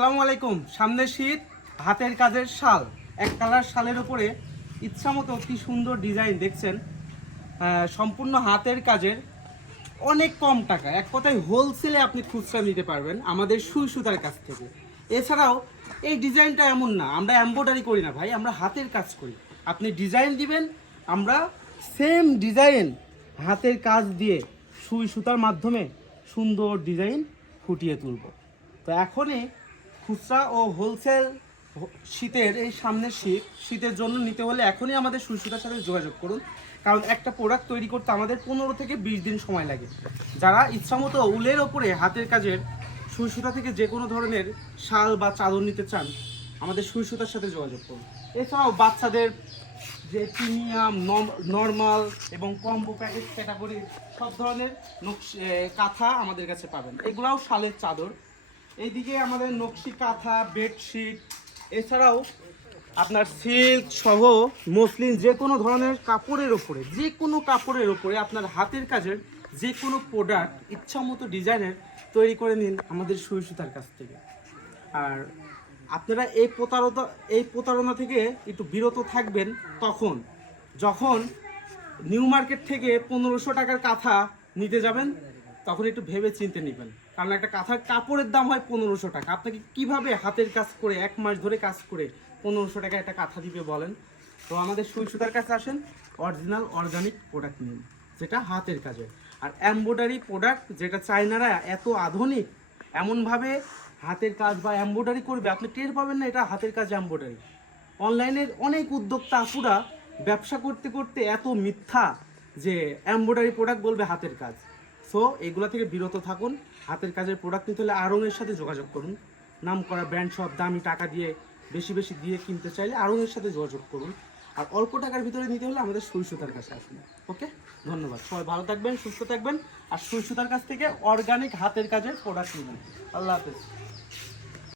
আসসালামু আলাইকুম। সামনে শীত, হাতের কাজের শাল, এক কালার শালের উপরে ইচ্ছা মতো কি সুন্দর ডিজাইন দেখছেন। সম্পূর্ণ হাতের কাজের, অনেক কম টাকা, এক কথায় হোলসেলে আপনি খুচরা নিতে পারবেন আমাদের সুই সুতার কাছ থেকে। এছাড়াও এই ডিজাইনটা এমন না আমরা এমব্রয়ডারি করি না ভাই, আমরা হাতের কাজ করি। আপনি ডিজাইন দিবেন, আমরা সেম ডিজাইন হাতের কাজ দিয়ে সুই সুতার মাধ্যমে সুন্দর ডিজাইন ফুটিয়ে তুলব। তো এখনই খুচরা ও হোলসেল, শীতের এই সামনের শীতের জন্য নিতে হলে এখনই আমাদের সুই সুতার সাথে যোগাযোগ করুন। কারণ একটা প্রোডাক্ট তৈরি করতে আমাদের 15 থেকে 20 দিন সময় লাগে। যারা ইচ্ছামতো উলের ওপরে হাতের কাজের সুই সুতা থেকে যে কোনো ধরনের শাল বা চাদর নিতে চান, আমাদের সুই সুতার সাথে যোগাযোগ করুন। এছাড়াও বাচ্চাদের যে প্রিমিয়াম, নর্মাল এবং কম্বো প্যাকেজ ক্যাটাগরির সব ধরনের কাঁথা আমাদের কাছে পাবেন। এগুলাও শালের চাদর। এইদিকে আমাদের নকশি কাঁথা, বেডশিট, এছাড়াও আপনার সিল্ক সহ মসলিন, যে কোনো ধরনের কাপড়ের ওপরে, যে কোনো কাপড়ের ওপরে আপনার হাতের কাজের যে কোনো প্রোডাক্ট ইচ্ছা মতো ডিজাইনের তৈরি করে নিন আমাদের সুই সুতার কাছ থেকে। আর আপনারা এই প্রতারণা থেকে একটু বিরত থাকবেন যখন নিউ মার্কেট থেকে 1500 টাকার কাঁথা নিতে যাবেন, তখন একটু ভেবে চিন্তে নেবেন। কারণ একটা কাঁথার কাপড়ের দাম হয় 1500 টাকা। আপনাকে কিভাবে হাতের কাজ করে 1 মাস ধরে কাজ করে 1500 টাকা একটা কাঁথা দিবে বলেন? তো আমাদের সুই সুতার কাছে আসেন, অরিজিনাল অর্গানিক প্রোডাক্ট নিন যেটা হাতের কাজে। আর এমব্রয়ডারি প্রোডাক্ট যেটা চায়নারা এত আধুনিক, এমনভাবে হাতের কাজ বা এমব্রয়ডারি করবে আপনি টের পাবেন না এটা হাতের কাজ এমব্রয়ডারি। অনলাইনের অনেক উদ্যোক্তা আপুরা ব্যবসা করতে করতে এত মিথ্যা যে এমব্রয়ডারি প্রোডাক্ট বলবে হাতের কাজ। সো এগুলো থেকে বিরত থাকুন। হাতের কাজের প্রোডাক্ট নিতে হলে আড়ংয়ের সাথে যোগাযোগ করুন। নাম করা ব্র্যান্ড সব, দামি টাকা দিয়ে বেশি বেশি দিয়ে কিনতে চাইলে আড়ংয়ের সাথে যোগাযোগ করুন। আর অল্প টাকার ভিতরে নিতে হলে আমাদের সুই সুতার কাছে আসুন। ওকে, ধন্যবাদ। সবাই ভালো থাকবেন, সুস্থ থাকবেন। আর সুই সুতার কাছ থেকে অর্গানিক হাতের কাজের প্রোডাক্ট নেবেন। আল্লাহ হাফেজ।